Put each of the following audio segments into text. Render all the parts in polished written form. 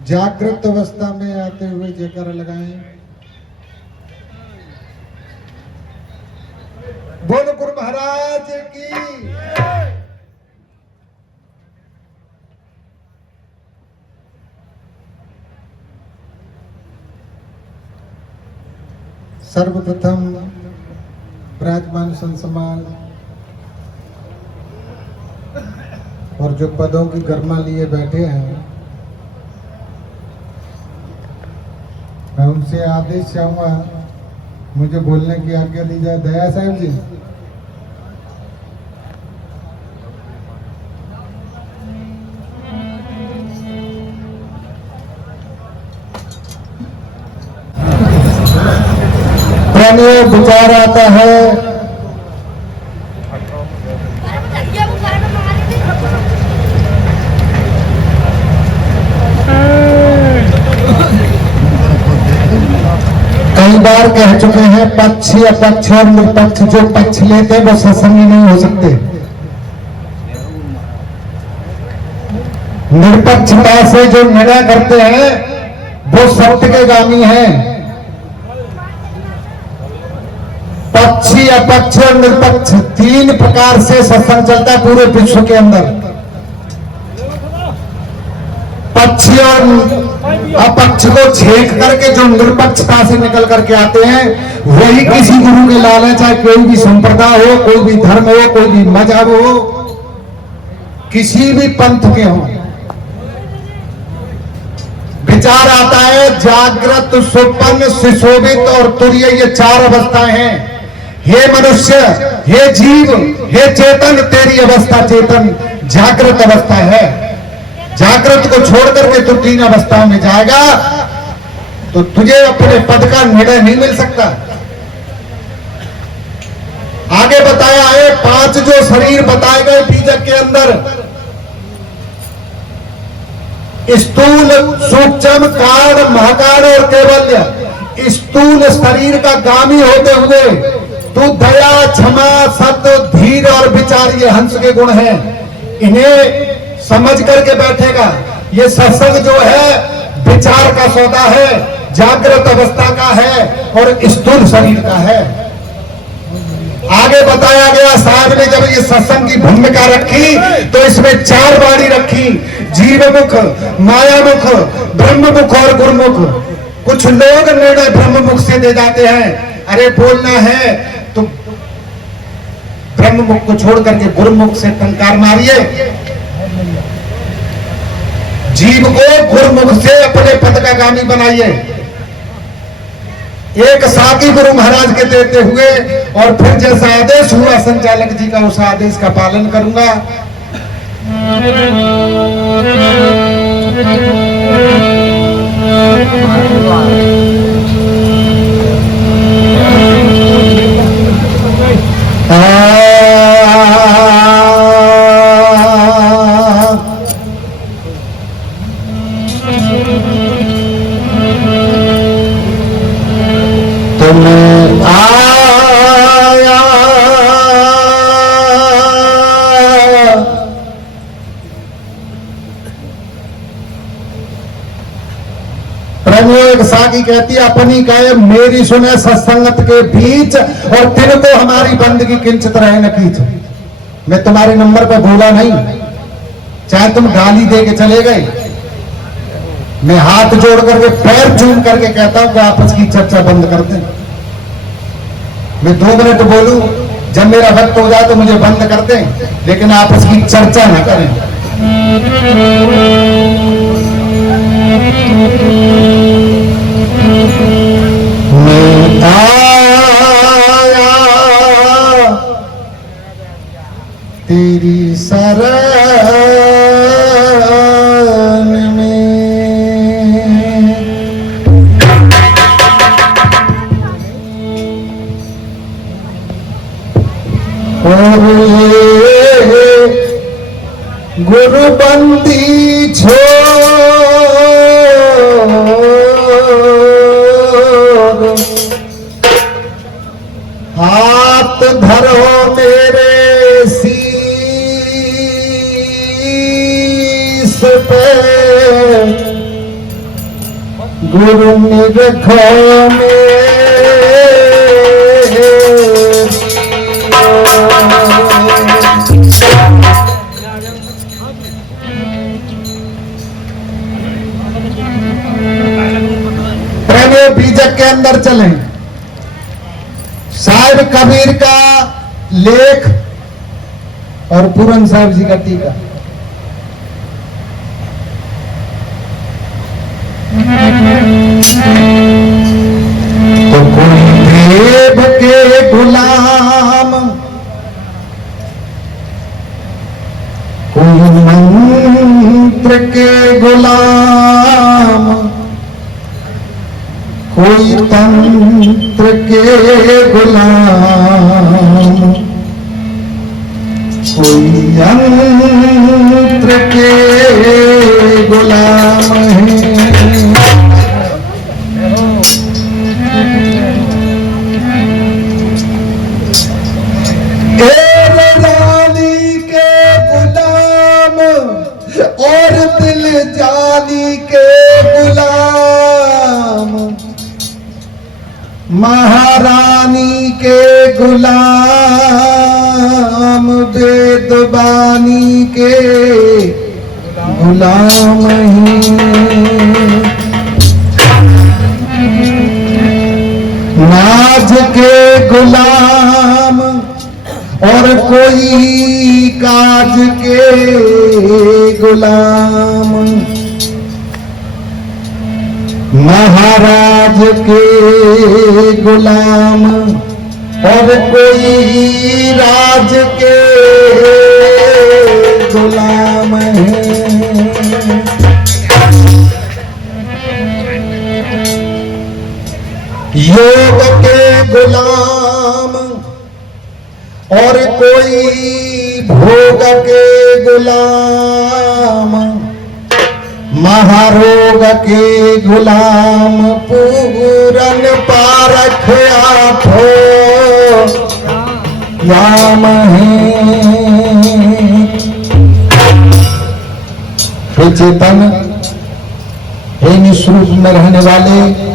जागृत अवस्था में आते हुए जयकारा लगाएं। बोलो गुरु महाराज की। सर्वप्रथम विराजमान संत समाज और जो पदों की गरिमा लिए बैठे हैं, मैं उनसे आदेश चाहूंगा, मुझे बोलने की आज्ञा दी जाए। दया साहब जी, प्रणय विचार आता है कई बार कह चुके हैं, पक्ष अपक्ष और निरपक्ष जो पक्ष लेते हैं वो सत्संगी नहीं हो सकते। निरपक्षता से जो निर्णय करते हैं वो सत्य के गामी हैं। पक्षी अपक्ष और निरपक्ष तीन प्रकार से सत्संग चलता है पूरे विश्व के अंदर। पक्षी और अपक्ष को छेक करके जो निरपक्षता से निकल करके आते हैं, वही किसी गुरु के लाल है, चाहे कोई भी संप्रदाय हो, कोई भी धर्म हो, कोई भी मजहब हो, किसी भी पंथ के हो। विचार आता है जागृत, सुपन्न, सुशोभित और तुर्य, ये चार अवस्थाएं हैं। हे मनुष्य, हे जीव, हे चेतन, तेरी अवस्था चेतन जागृत अवस्था है। जागृत को छोड़ करके तू तीन अवस्थाओं में जाएगा तो तुझे अपने पद का निर्णय नहीं मिल सकता। आगे बताया है पांच जो शरीर बताए गए बीजक के अंदर, स्थूल, सूक्ष्म, कारण, महाकारण और कैवल्य। स्थूल शरीर का गामी होते हुए तू दया, क्षमा, सत्य, धीर और विचार, ये हंस के गुण हैं। इन्हें समझ करके बैठेगा। ये सत्संग जो है विचार का सौदा है, जागृत अवस्था का है और स्थूल शरीर का है। आगे बताया गया साहब ने जब ये सत्संग की भूमिका रखी तो इसमें चार वाणी रखी, जीव मुख, माया मुख, ब्रह्म मुख और गुरुमुख। कुछ लोग निर्णय ब्रह्म मुख से दे जाते हैं, अरे बोलना है तो ब्रह्म मुख को छोड़ करके गुरुमुख से टंकार मारिए। जीव को गुरुमुख से अपने पद का गामी बनाइए। एक साथी गुरु महाराज के देते हुए और फिर जैसा आदेश हुआ संचालक जी का, उस आदेश का पालन करूंगा। एक सागी कहती है, अपनी कहे मेरी सुने सत्संगत के बीच और तिनको हमारी बंदगी किंचित रहे न कीच। मैं तुम्हारे नंबर पर भूला नहीं, चाहे तुम गाली दे के चले गए, मैं हाथ जोड़ करके पैर चूम करके कहता हूं कि आपस की चर्चा बंद कर दें। मैं 2 मिनट बोलूं, जब मेरा वक्त हो जाए तो मुझे बंद कर दें, लेकिन आपस की चर्चा न करें। मैं आया तेरी शरण में, और गुरु बंदी छोड़ हाथ धरो मेरे शीश पे, गुरु निरखो प्रेम बीजक के अंदर चलें। साहिब कबीर का लेख और पूरन साहब जी का टीका। तो कोई देव के गुलाम, कोई मंत्र के गुलाम, कोई तंत्र के गुलाम, कोई यंत्र के गुलाम है। रानी के गुलाम और दिल जानी के गुलाम, महारानी के गुलाम, वेदवानी के गुलाम हैं। नाज के गुलाम और कोई काज के गुलाम, महाराज के गुलाम और कोई राज के गुलाम है। योग के गुलाम और कोई भोग के गुलाम, महारोग के गुलाम, पूरन पारख आठो याम है। हे चेतन, हे निस्वरूप में रहने वाले,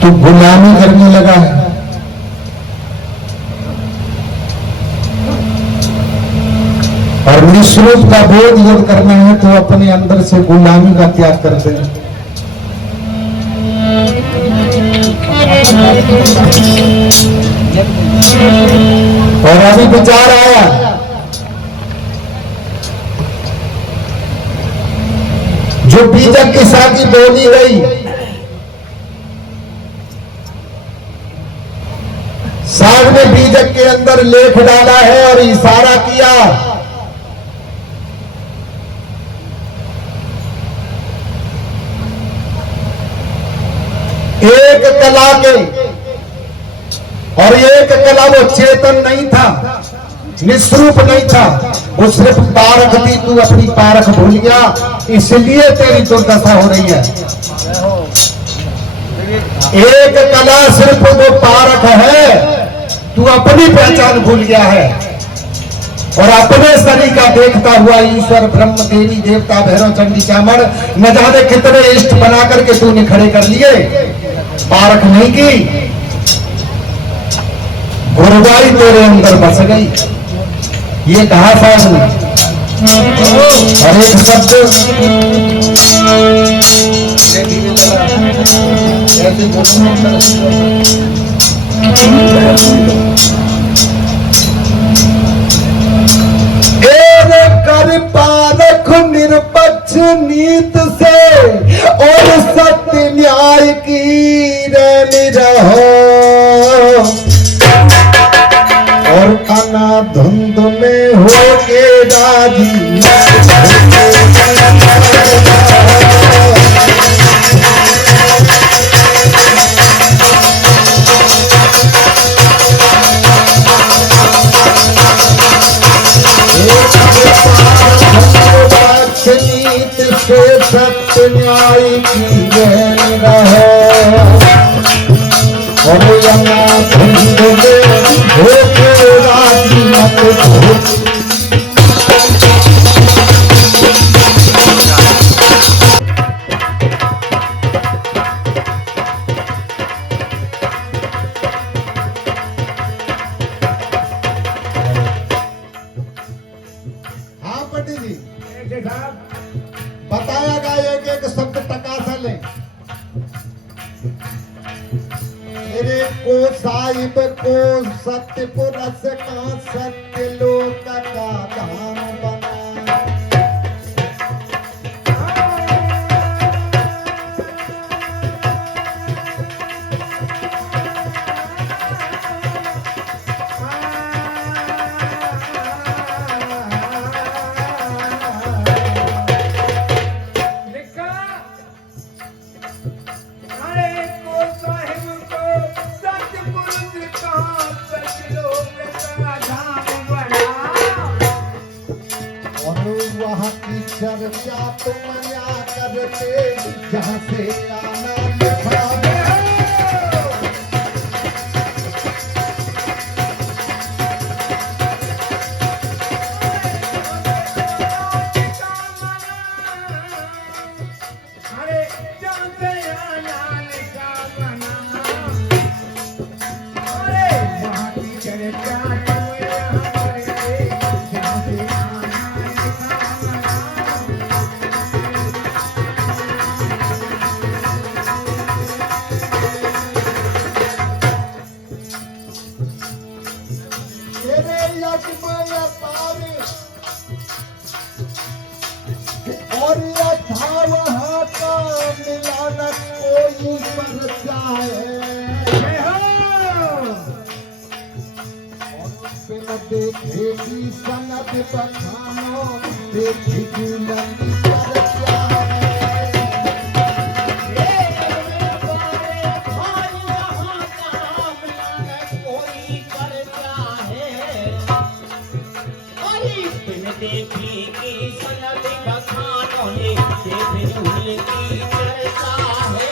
तू गुलामी करने लगा है। और निस्वरूप का बोध जब करना है तो अपने अंदर से गुलामी का त्याग करते हैं। और अभी विचार आया, जो बीजक की शादी बोली गई, साग ने बीजक के अंदर लेख डाला है और इशारा किया। एक कला के, और एक कला वो चेतन नहीं था, निस्वरूप नहीं था, वो सिर्फ पारख थी। तू अपनी पारख भूल गया, इसलिए तेरी दुर्दशा हो रही है। एक कला सिर्फ वो पारख है, तू अपनी पहचान भूल गया है और अपने शरीर का देखता हुआ ईश्वर, ब्रह्म, देवी, देवता, भैरव, चंडी, चामड़, न जाने कितने इष्ट बना करके तूने खड़े कर लिए, पारख नहीं की। गुरुवाई तेरे अंदर बस गई। ये कहा साहब ने, और एक शब्द कर पारख निरपक्ष नीत से और सत्य न्याय की रहने रहो, और अनाधुंध में हो के राजी। से सत्य न्याय की रहने रहो, और अनाधुंध में हो के राजी मत हो। पंडित जी ऐसे साहब बताया गया एक एक शब्द टका से ले। मेरे को साहिब को सत्यपुर से का सत्य लोक का धाम बना। लिखा अरे को साहिब को सतपुरुष का सतलोक का धाम बना। और वहाँ की चर्चा तुम क्या करते जहाँ से आना लिखा है। अरे जानते आना लिखा बना। अरे वहाँ की चर्चा तुम यहाँ करते जहाँ से आना लिखा बना। तेरे यज्ञ तारे और ये था वहाँ का मिलाना कोई पर जाए। जय हो। और बिन देखेगी सनद बखानो देखी बुलंदी पर जाए। देखी सनद बखानों ने बेफिजूल की चर्चा है।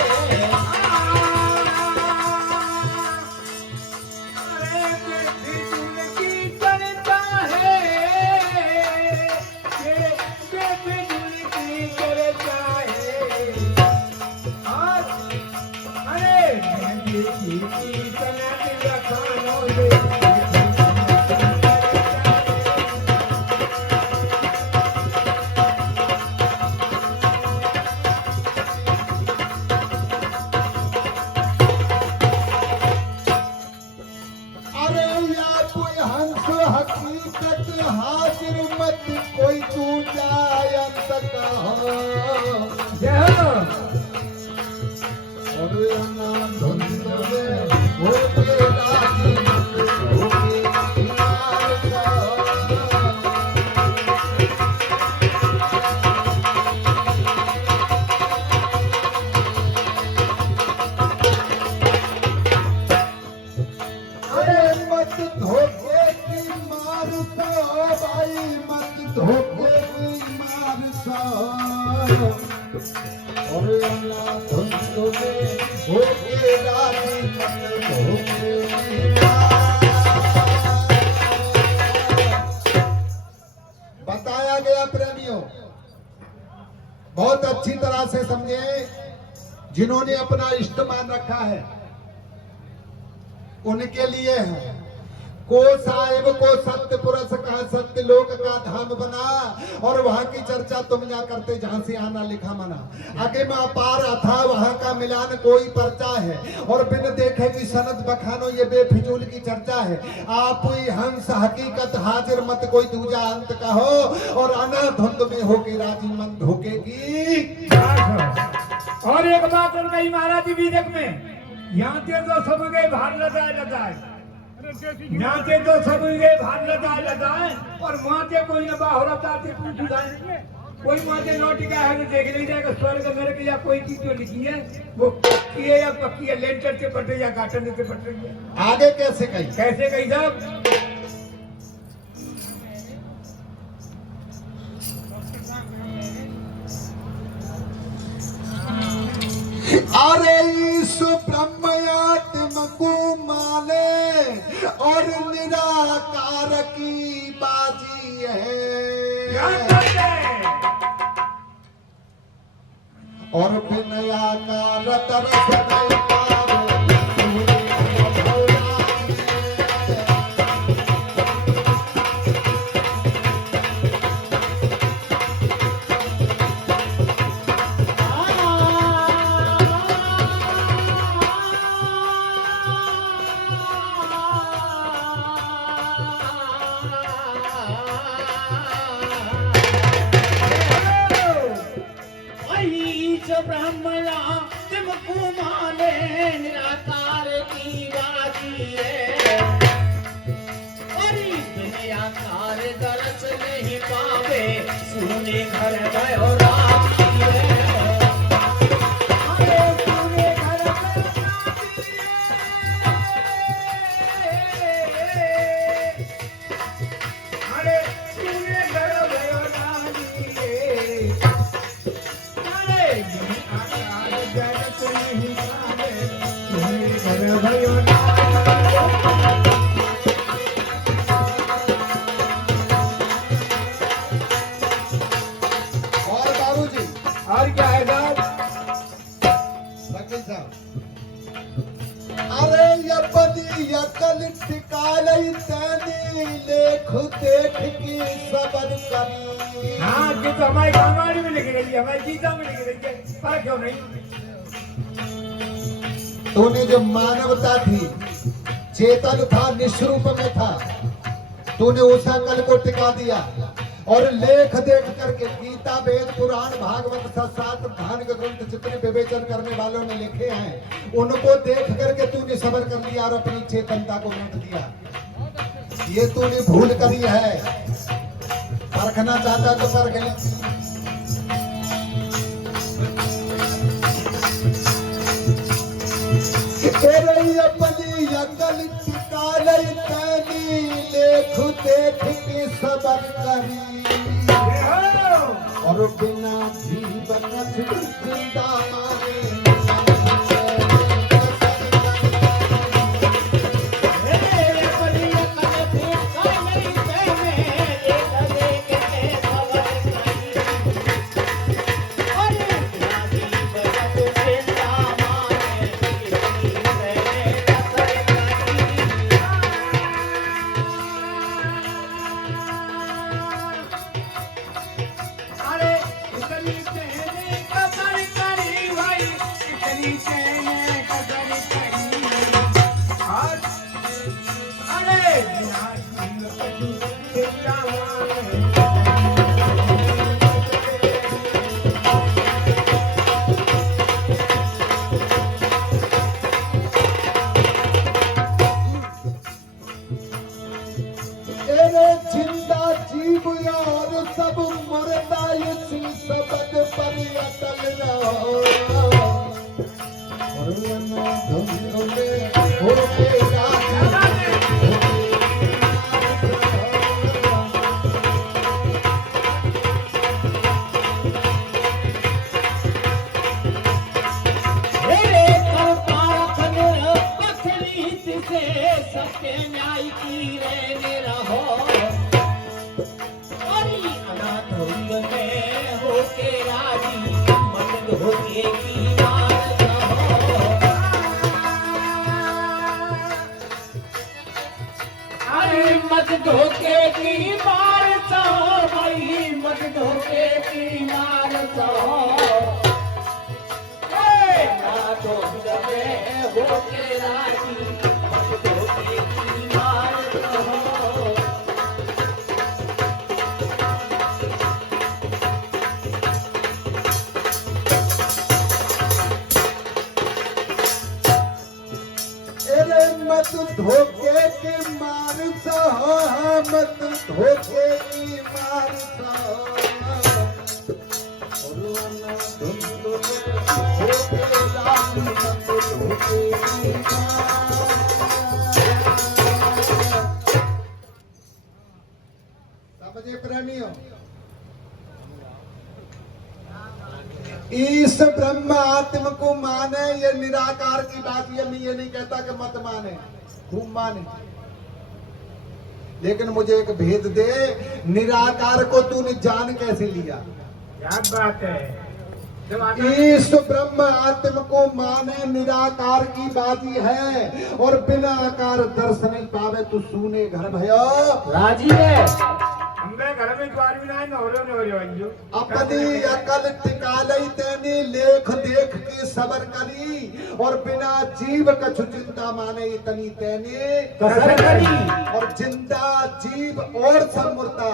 अरे बेफिजूल की चर्चा है। ये बेफिजूल की चर्चा है। और अरे देखी सनद बखानों ने अरे या कोई हंस हकीकत हाजिर मत कोई तू जायंत कहो। जय हो। और अना धुंध में होके राजी होके दीवार कहो। अरे मत धोखे की मार सो भाई मत धोखे की मार सो। और अल्लाह धुंध में होके राजी मत धोखे की मार। बताया गया प्रेमियों, बहुत अच्छी तरह से समझे। जिन्होंने अपना इष्ट मान रखा है उनके लिए है। को साहिब को सत्य पुरुष का सत्य लोक का धाम बना। और वहाँ की चर्चा तुम क्या करते जहाँ से आना लिखा मना। आगे में अपार अथा वहाँ का मिलान कोई पर्चा है। और बिन देखे की सनद बखानो ये बेफिजूल की चर्चा है। आप ही हंस हकीकत हाजिर मत कोई दूजा अंत कहो। और अना धुंध में होके राजी मन धोखेगी। और एक बात और कही महाराज जी बीजक में यहाँ के तो सब गए भार लगाए यहाँ के तो सब गए भार लगाए और वहाँ के कोई न बाहर कोई माते नोटिका है तो देख नहीं जाएगा स्वर्ग नरक या कोई चीज जो लिखी है वो पक्की है या पक्की है लेंटर से पट रही है या गाटन से पट रही है। आगे कैसे कही साहब अरे ईसु ब्रह्मयात्म को माने और निराकार की बाजी है। और बिनयाकार तरस नहीं पावे। ब्रह्मया तुमको माने निराकार की बाजी है और निराकार दर्श नहीं पावे सुने घर गयो राजी है अरे तूने घर में अरे तूने घर भयो रानी रे अरे आकार जगत नहीं पावे तूने घर भयो और बाबूजी और क्या है साहब वकील साहब, अरे यपनी यकल टिकालई तैनी लेख देख की सबर करी। हाँ ये तो हमारी कांगाड़ी में लिख रही है हमारी गीता में लिख रही है पर क्यों नहीं तूने जो मानवता थी, चेतन था, निश्रूप में था, तूने उस अकल को टिका दिया और लेख देख करके गीता वेद पुराण भागवत शास्त्र धार्मिक ग्रंथ जितने विवेचन करने वालों ने लिखे हैं उनको देख करके तूने सबर कर लिया और अपनी चेतनता को मिट दिया। ये तूने भूल करी है, परखना चाहता तो परख ले। तेरे अपनी अकल टिकालई तैनी लेख देख के सबर करी और बिना जीवन जिंदा मारे अरे इतनी कहने कदर करी भाई इतनी कहने कदर करी और अरे बिना जिंदा मारे तेरे जिंदा जीव और सब मरदा इसी सबद पर अटल रहो और मनो धुंधले होके सबके न्याय की रहने रहो अनाथ में होके राजी मत होके की बात रहो अरे मत धोखे की मार चाहो भाई मत धोखे की मार चाहो ना धोख में होके राजी मत धोखे की मार चाहो तेरे मत धोखे की मार सहो मत धोखे की मार सहो और मनो धुंधले होके राजी मत धोखे की मार। समझे प्रेमियों, इस ब्रह्म आत्म को माने, ये निराकार की बात ये नहीं कहता कि मत माने, खूब माने, लेकिन मुझे एक भेद दे, निराकार को तूने जान कैसे लिया? क्या बात है जब आता इस ब्रह्म आत्म को माने, निराकार की बात ही है और बिना आकार दर्शन नहीं पावे तू सूने घर भयो राजी है हमरे घर में द्वार भी नहीं नौरे अंजू अपनी अकल टिकालई तेने लेख देख के सबर करी और बिना जीव कछु चिंता माने इतनी तेने कसर करी। और जिंदा जीव और समूर्ता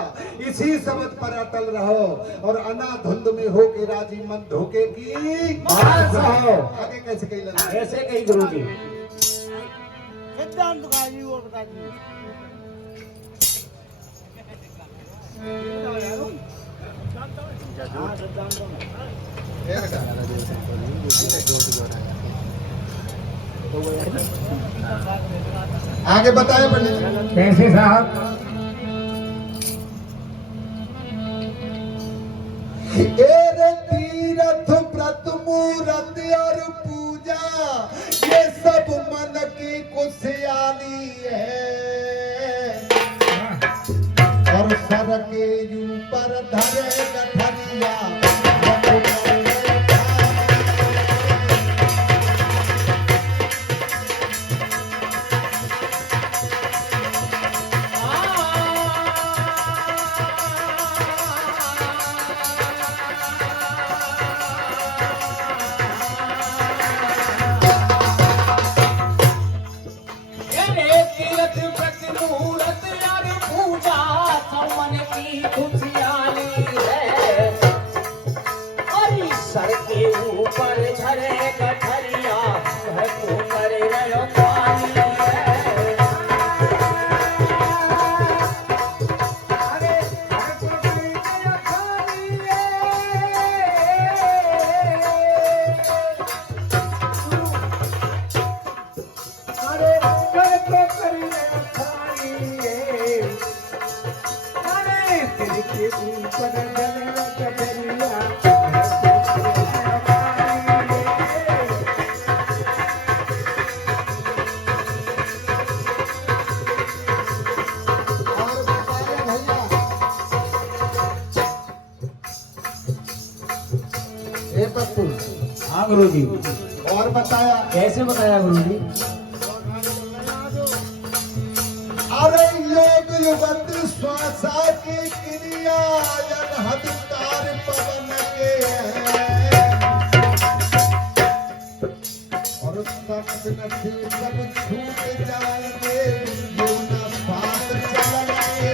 इसी शब्द पर अटल रहो और अनाधुंध में हो के राजी मन धोखे की बात रहो। आगे कैसे कही लगा ऐसे कही गुरु जी। सिद्धांत गाजी और बता दी आगे बताए पंडित कैसे साहब एरे तीरथ व्रत मूरत और पूजा ये सब मन की खुशहाली है और सर के ऊपर धरे गठरिया अरे तीरथ व्रत मुहूर्त और पूजा सब मन की खुशहाली है और सर के ऊपर झरे गठरिया कहूँ कर रहो पानी है। अरे और बताए भैया ए पप्पू हाँ गुरु जी। और बताया कैसे बताया गुरु जी? अरे योग युवत श्वासा की क्रिया हदकार पवन के है और तख्त नसीब सब छूट जाएंगे जो न बात चलेंगे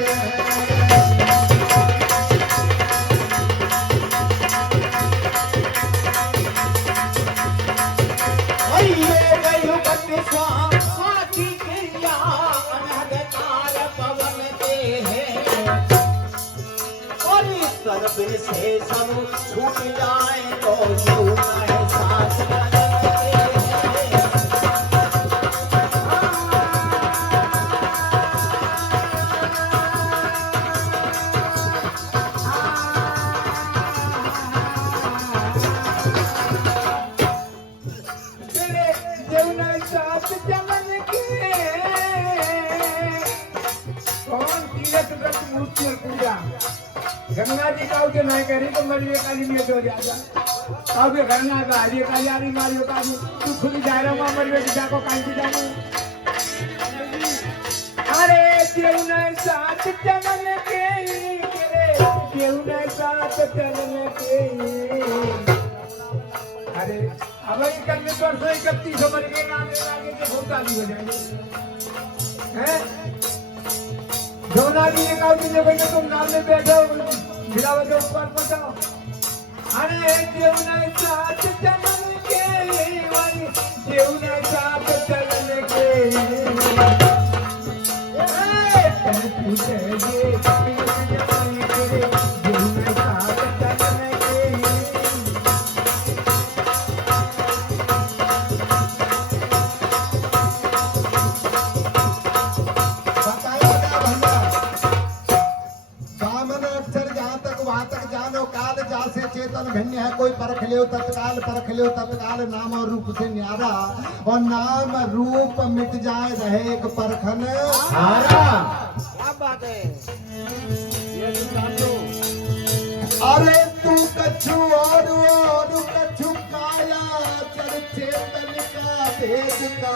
से सब छूट जाए तो यूं एहसास करते हैं। तेरे जमुना साथ चमन के कौन तीरथ व्रत मूर्ति और पूजा गंगा जी का उसे नहीं करी तो मरिए काली में हो जाएगा अब ये करना का ये काली मारियो का तू खुद जा रहा हूँ मरिए की जाको काई की जाको अरे जमुना साथ चमन के जमुना साथ चमन के अरे अब ये करने पर 31 मर के नाम आगे के बहुत आदमी हो जाएंगे हैं जोना जी ने कहा कि जब तुम नाम में बैठो गिराव के ऊपर पहुंचाओ अरे जोना साथ चलन के वाली जोना साथ चलन के ए पूछे ये जवानी तेरे जोना साथ चलन के चेतन भिन्न है कोई परख ले तत्काल नाम और रूप से न्यारा और नाम रूप मिट जाए रहे एक परखन हारा क्या बात है ये तुम जान लो अरे तू कछु और कछु काया चल चेतन का भेद का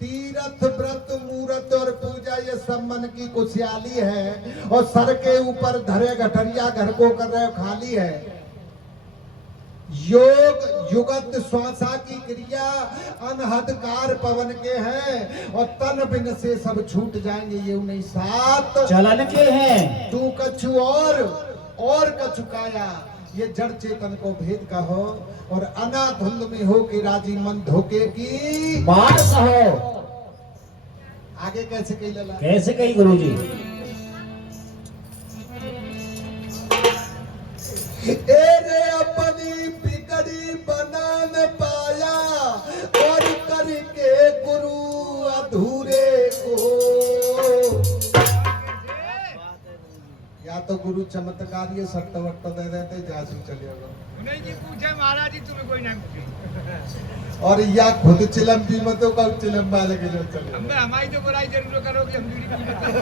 तीर्थ व्रत मूर्त और पूजा ये सब मन की खुशहाली है, और सर के ऊपर धरे गठरिया घर को कर रहे हो खाली है। योग युगत श्वासा की क्रिया अनहदकार पवन के हैं, और तन बिन से सब छूट जाएंगे ये उन्हीं सात चलन के हैं। तू कछु और कछु काया, ये जड़ चेतन को भेद कहो, और अनाधुंध में हो के राजी मन धोखे की बात कहो। आगे कैसे कही लला? कैसे कही गुरुजी? तेरे अपनी बिगड़ी बना न पाया, और करके गुरु अधूरे को। या तो गुरु चमत्कार ये सट्ट वट्ट दे देते जासू चले गए, नहीं जी पूछे महाराज जी तुम्हें कोई नहीं पूछे, और या खुद चिलम भी मत हो कब चिलम वाले के जो चले। हमें हमारी तो बुराई जरूर करोगे, हम बीड़ी पी लेते हैं।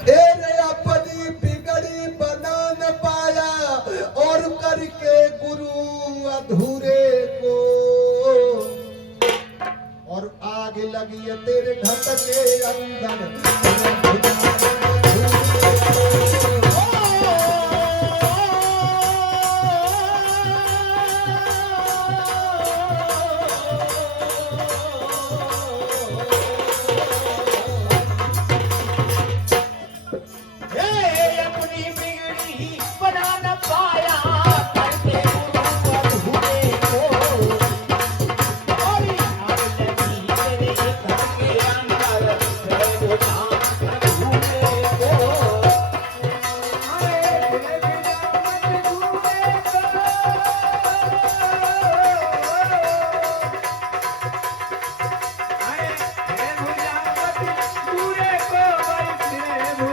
तेरे अपनी बिगड़ी बना न पाया, और करके गुरु अधूरे को। और आग लगी है तेरे घट के अंदर, अपनी बिगड़ी बना न पाया, करके गुरु अधूरे को। और आग लगी तेरे घर के अंदर, तेरे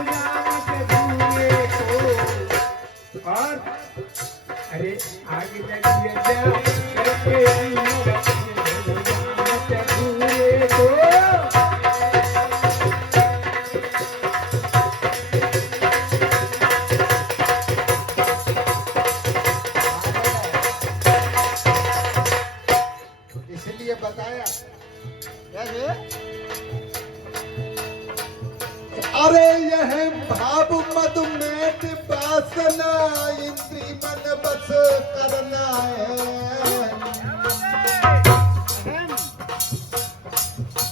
नाम अधूरे को। अरे आगे लगी को। इसलिए बताया कैसे? अरे यह भाव मधुमेह वासना, इंद्री मन बस करना है।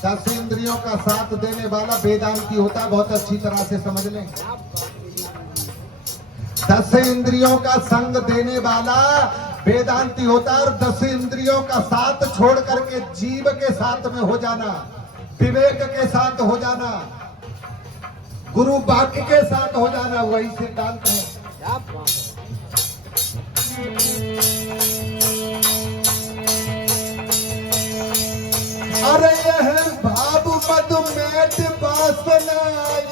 10 इंद्रियों का साथ देने वाला वेदांती होता है, बहुत अच्छी तरह से समझ लें। 10 इंद्रियों का संग देने वाला वेदांती होता है, और 10 इंद्रियों का साथ छोड़ करके जीव के साथ में हो जाना, विवेक के साथ हो जाना, गुरु वाक्य के साथ हो जाना, वही सिद्धांत है। क्या बात है? अरे यह भाव मधुमेह वासना,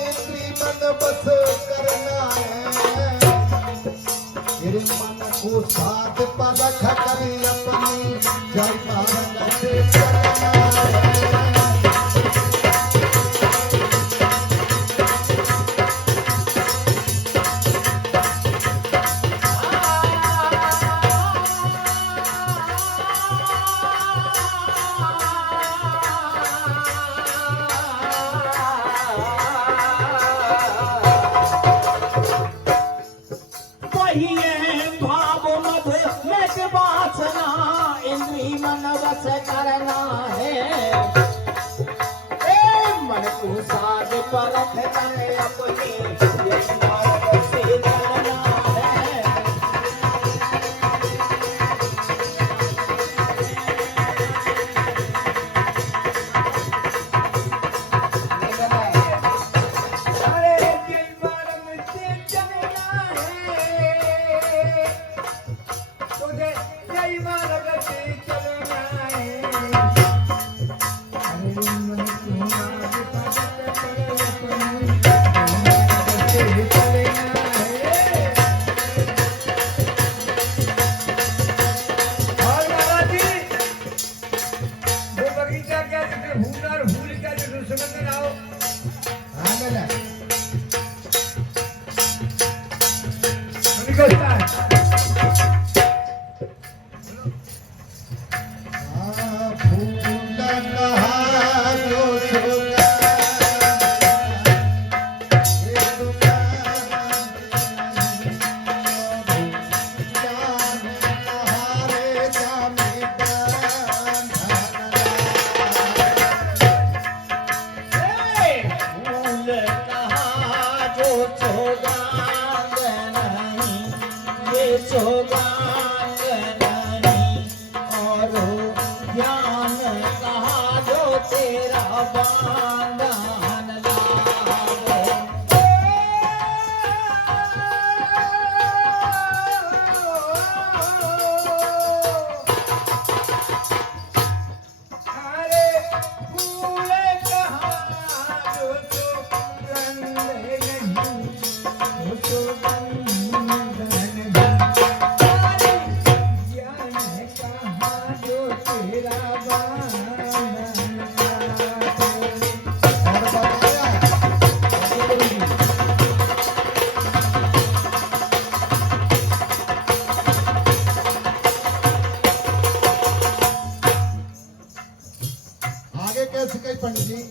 इंद्री मन बस करना है। मेरे मन को साथ परख कर अपनी जय मार्ग से चलना है। वही है भाव मध में वासना, इंद्री मन बस करना है। ए मन को साध परख कर अपनी ये मार्ग से चलना है। अरे जय मार्ग से चलना है, तुझे जय मार्ग से चलना है। अरे मन को मार्ग पकड़ कर अपनी मार्ग से चलना है। और महाराज जी, वो बगीचा क्या जैसे हुनर भूल क्या जैसे सुगंध लाओ। हाँ बोला। निकलता है। पंडित जी?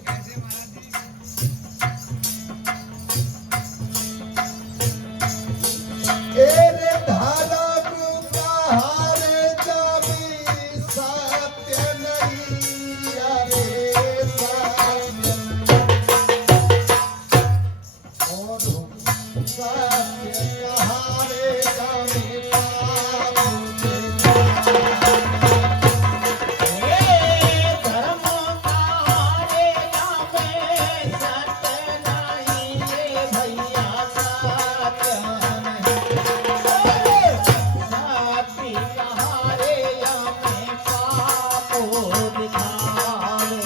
एरे धारा को कहारे जावी सत्य नहीं अरे सत्य और सत्य कहारे जावी पाप धर्म कहारे जावे सत्य नहीं ये भैया सत्य नहीं साथी कहारे जावे पाप दिखावे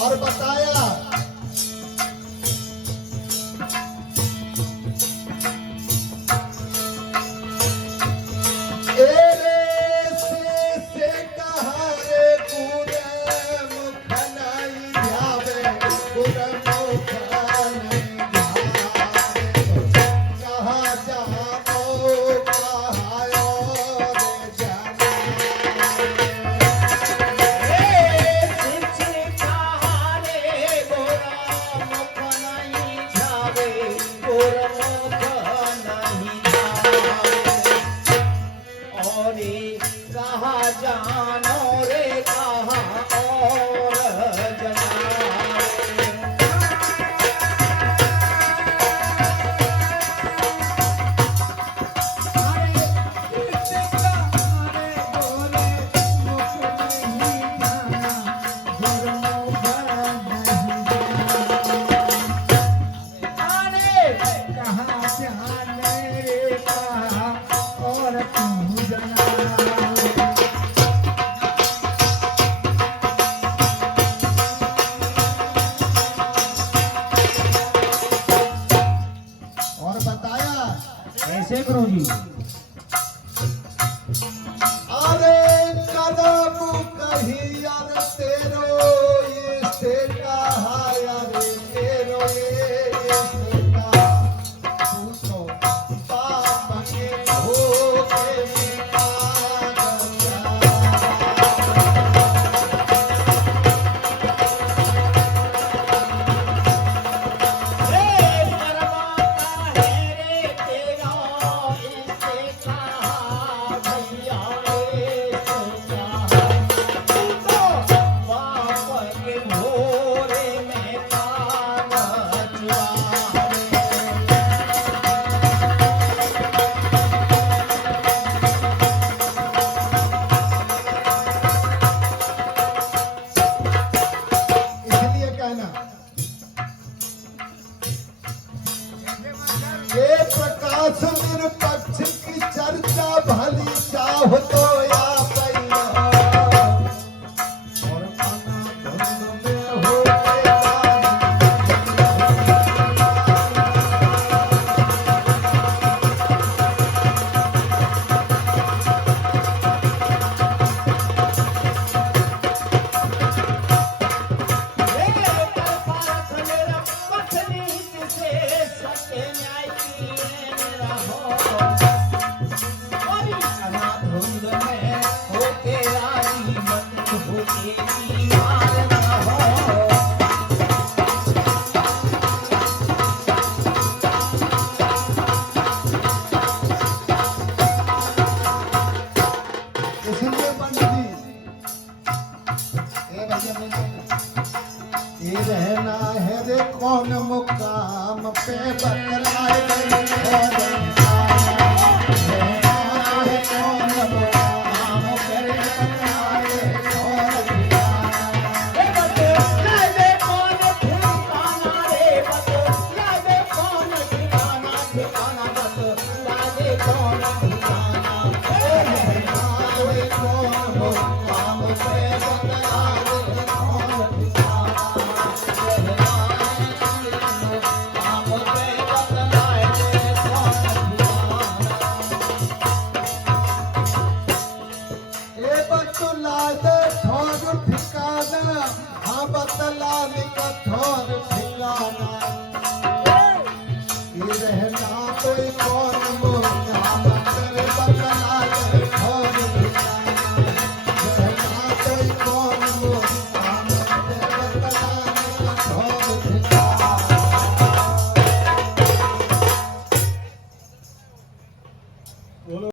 और बताया एरे से कहारे पूरे मुख नहीं ध्यावे पूरे मुख नहीं ध्यावे कहाँ जाओ कहायो रे जाने कहा जानो रे कहा और जनावे और बताया ऐसे गुरु जी अरे कदम कही यार तेरो ये से कहा यार तेरो ये से कहा तू तो पाप के धोखे में पागल इसलिए कहना ये प्रकाश निरपक्ष की चर्चा भली चाहो तो या पैया और अनाधुंध में हो के इसलिए पंडित जी ए भैया ये रहना है रे कौन मुकाम पे बतलाए रे कौन रहना है कौन मुकाम पे बतलाए रे कौन बतला निकथोर ठिकाना बोलो।